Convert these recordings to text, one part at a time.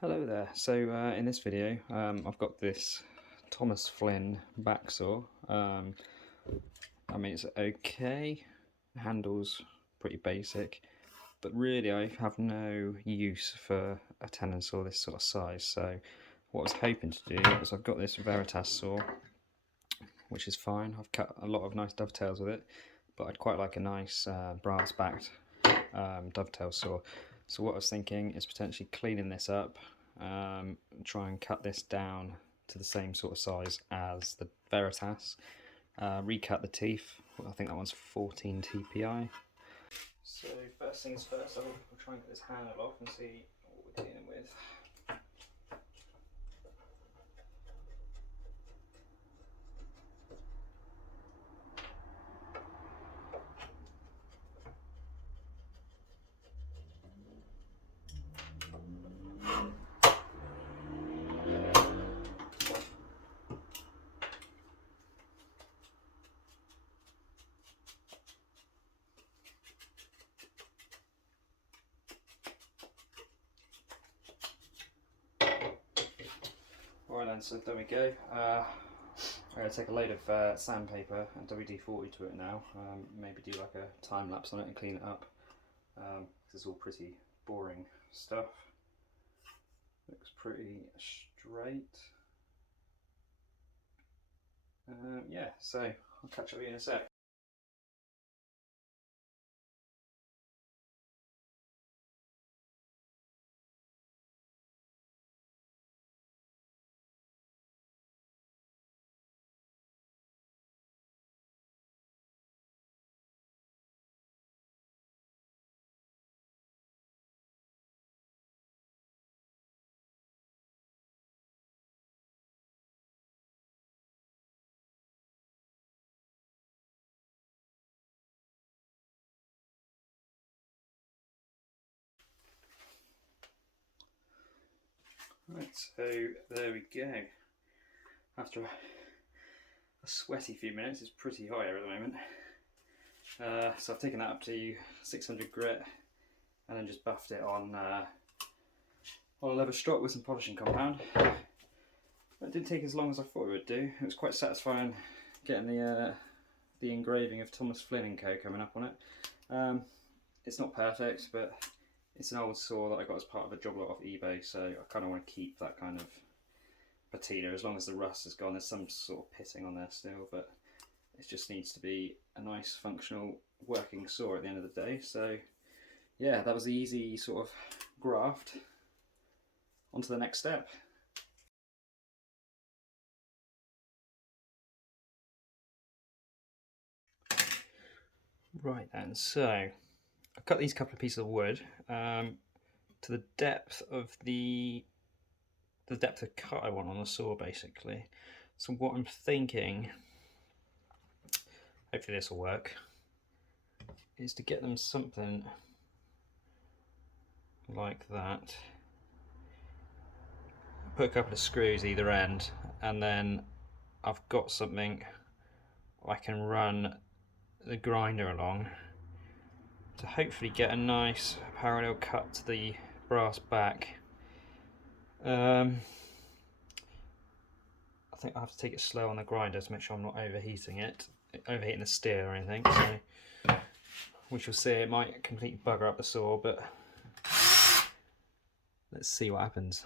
Hello there. So in this video I've got this Thomas Flinn back saw. I mean, it's okay, handles pretty basic, but really I have no use for a tenon saw this sort of size. So what I was hoping to do is I've got this Veritas saw, which is fine. I've cut a lot of nice dovetails with it, but I'd quite like a nice brass backed dovetail saw. So what I was thinking is potentially cleaning this up, try and cut this down to the same sort of size as the Veritas, recut the teeth. I think that one's 14 TPI. So first things first, I'll try and get this handle off and see what we're dealing with. Alright then, so there we go. I'm going to take a load of sandpaper and WD-40 to it now, maybe do like a time lapse on it and clean it up, because it's all pretty boring stuff. Looks pretty straight. Yeah, so I'll catch up with you in a sec. Right, so there we go. After a sweaty few minutes, it's pretty hot here at the moment. So I've taken that up to 600 grit and then just buffed it on a leather strop with some polishing compound. It didn't take as long as I thought it would do. It was quite satisfying getting the engraving of Thomas Flinn and Co coming up on it. It's not perfect, but it's an old saw that I got as part of a job lot off eBay, so I kind of want to keep that kind of patina as long as the rust is gone. There's some sort of pitting on there still, but it just needs to be a nice functional working saw at the end of the day. So yeah, that was the easy sort of graft. On to the next step. Right then, so I've cut these couple of pieces of wood to the depth of the depth of cut I want on the saw, basically. So what I'm thinking, hopefully this will work, is to get them something like that. Put a couple of screws either end, and then I've got something I can run the grinder along to hopefully get a nice parallel cut to the brass back. I think I have to take it slow on the grinder to make sure I'm not overheating the steel or anything. So we shall see. It might completely bugger up the saw, but let's see what happens.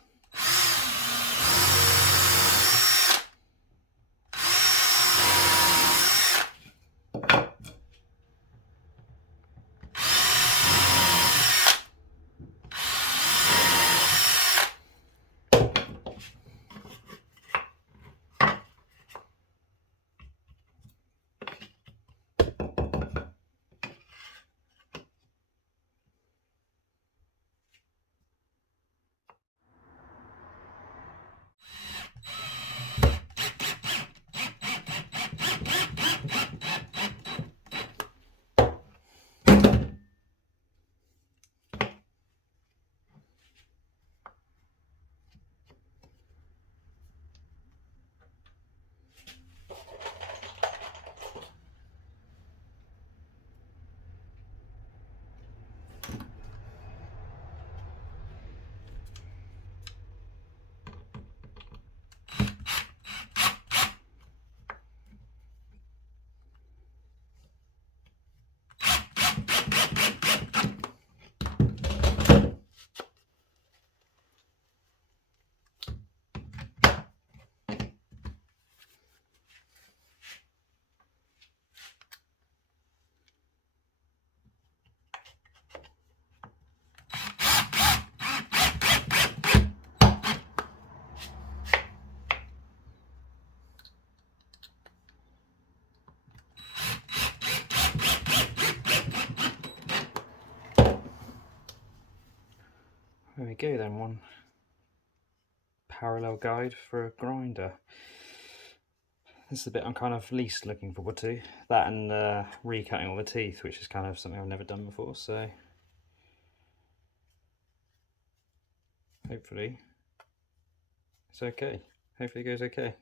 we go then, one parallel guide for a grinder. This is the bit I'm kind of least looking forward to. That and recutting all the teeth, which is kind of something I've never done before, so hopefully it's okay. Hopefully it goes okay.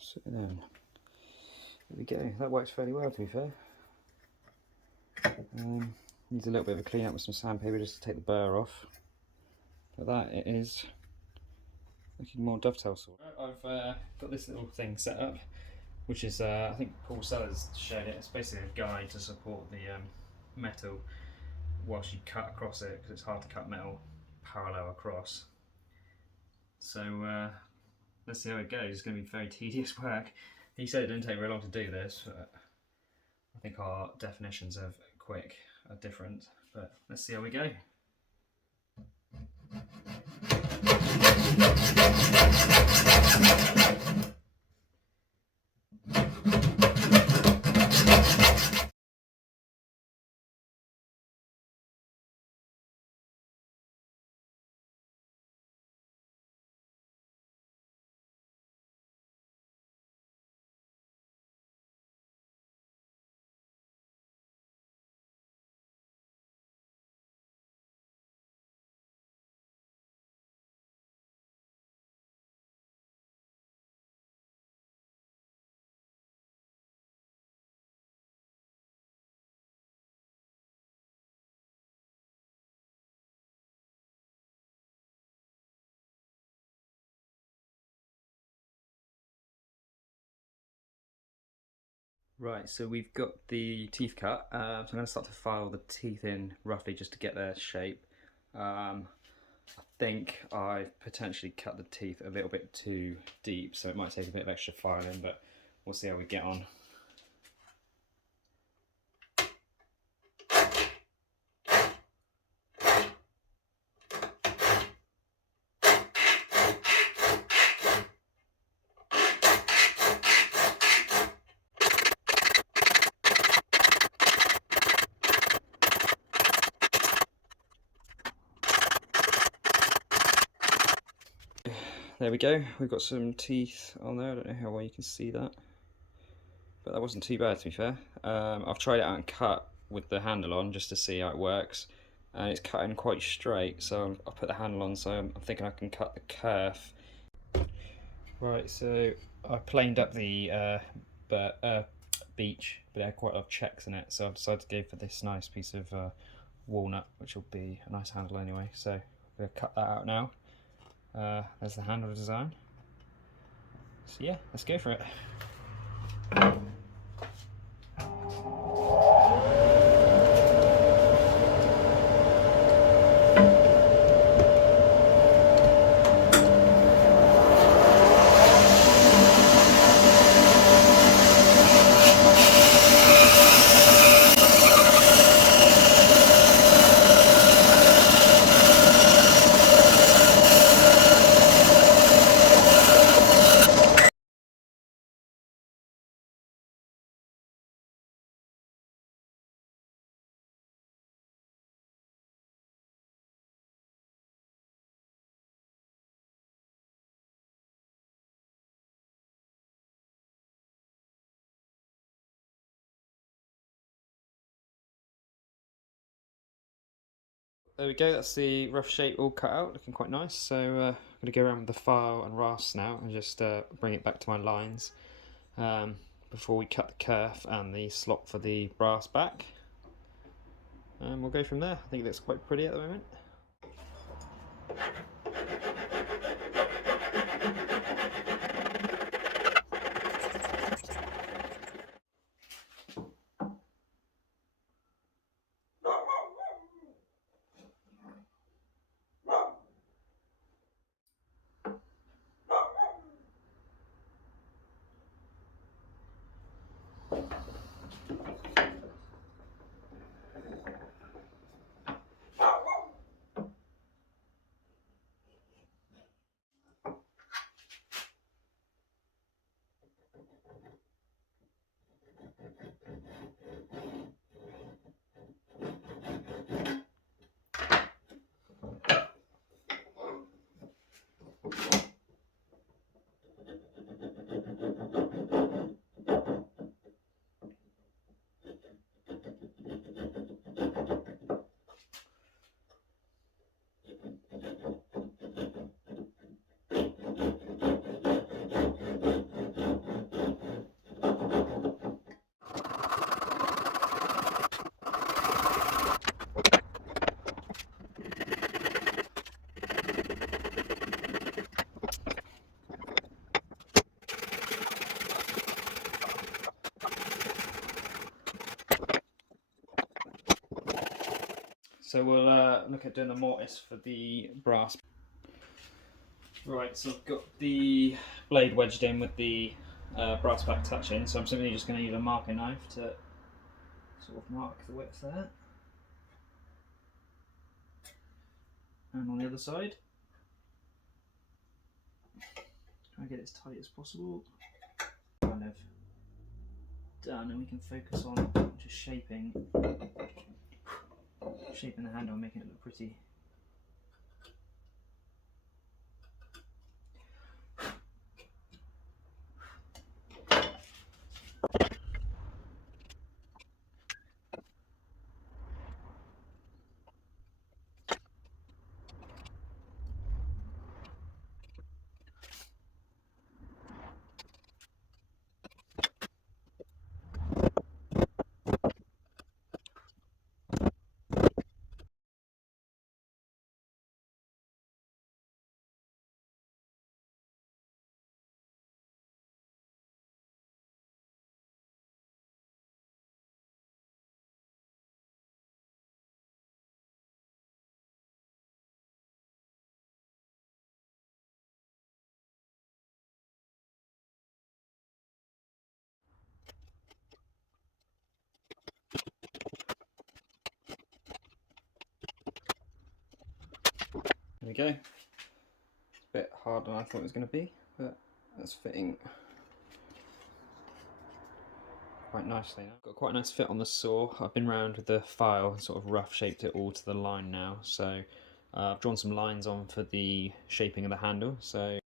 So then, there we go. That works fairly well, to be fair. Needs a little bit of a clean up with some sandpaper just to take the burr off. But that it is looking more dovetail sort. I've got this little thing set up, which is I think Paul Sellers showed it. It's basically a guide to support the metal whilst you cut across it, because it's hard to cut metal parallel across. So let's see how it goes. It's going to be very tedious work. He said it didn't take very long to do this, but I think our definitions of quick are different. But let's see how we go. Right, so we've got the teeth cut, so I'm going to start to file the teeth in roughly just to get their shape. I think I've potentially cut the teeth a little bit too deep, so it might take a bit of extra filing, but we'll see how we get on. There we go, we've got some teeth on there. I don't know how well you can see that, but that wasn't too bad, to be fair. I've tried it out and cut with the handle on just to see how it works, and it's cutting quite straight, so I'll put the handle on, so I'm thinking I can cut the kerf. Right, so I planed up the beech, but there are quite a lot of checks in it, so I've decided to go for this nice piece of walnut, which will be a nice handle anyway, so I'm going to cut that out now. There's the handle design. So yeah, let's go for it. There we go, that's the rough shape all cut out, looking quite nice. So I'm going to go around with the file and rasp now and just bring it back to my lines before we cut the kerf and the slot for the brass back. And we'll go from there. I think it looks quite pretty at the moment. So we'll look at doing the mortise for the brass. Right, so I've got the blade wedged in with the brass back touch in, so I'm simply just going to use a marker knife to sort of mark the width there. And on the other side, try and get it as tight as possible. Kind of done, and we can focus on just shaping the handle and making it look pretty. There we go. It's a bit harder than I thought it was going to be, but that's fitting quite nicely now. Got quite a nice fit on the saw. I've been round with the file and sort of rough shaped it all to the line now. So I've drawn some lines on for the shaping of the handle. So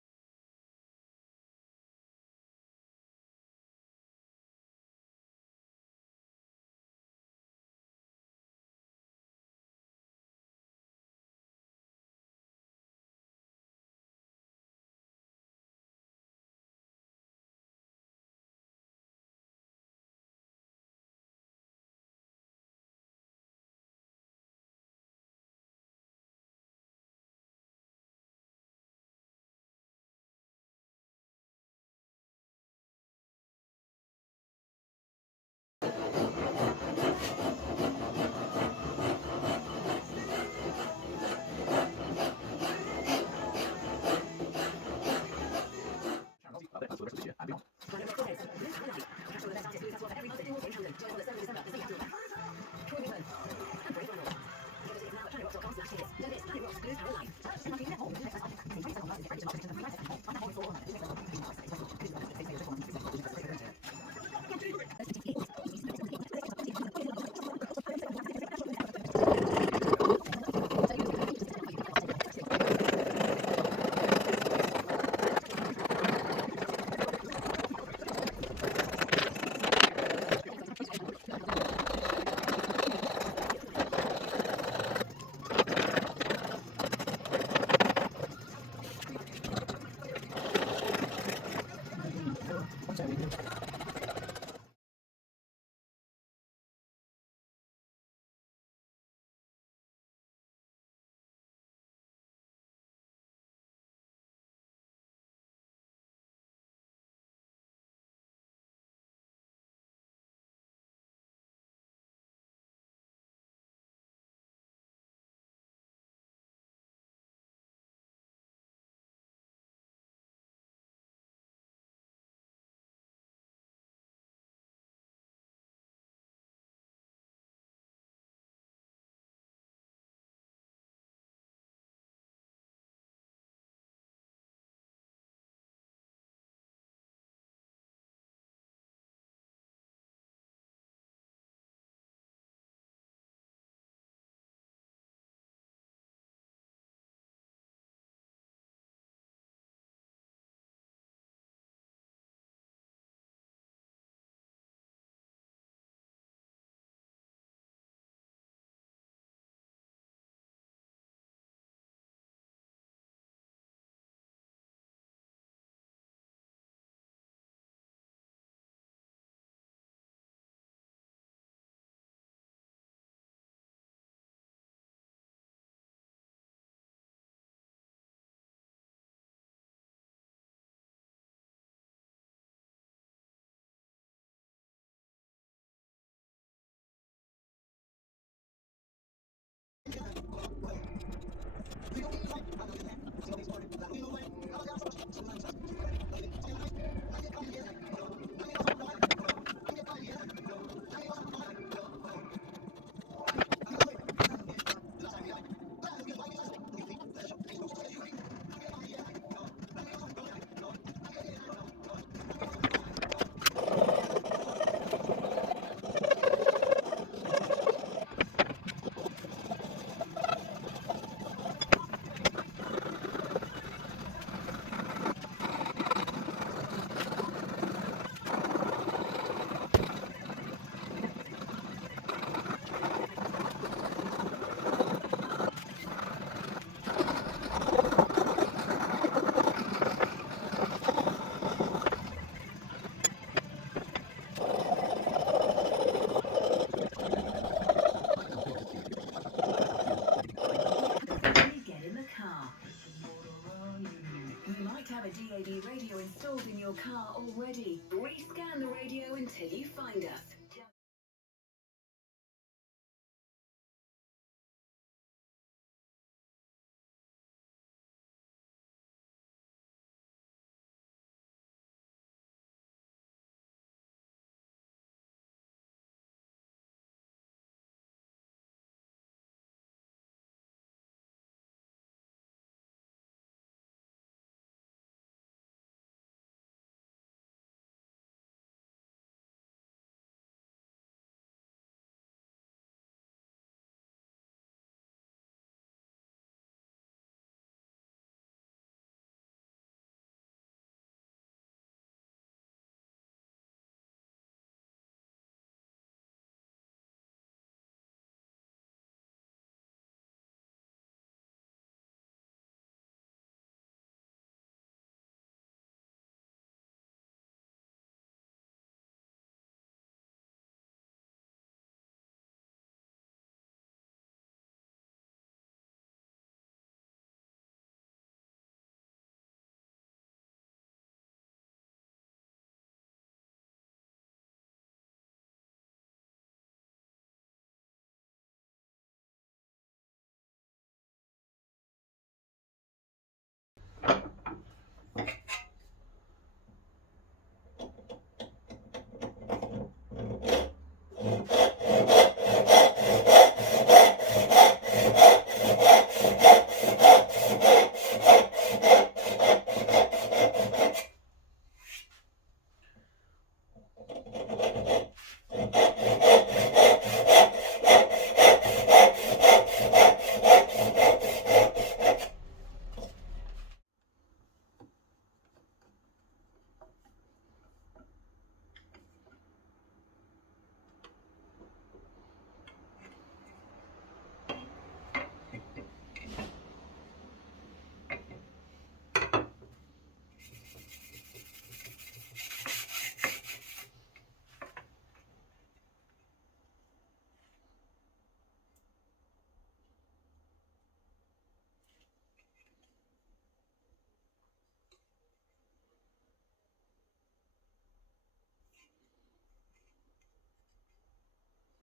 are already. Rescan the radio until you find us.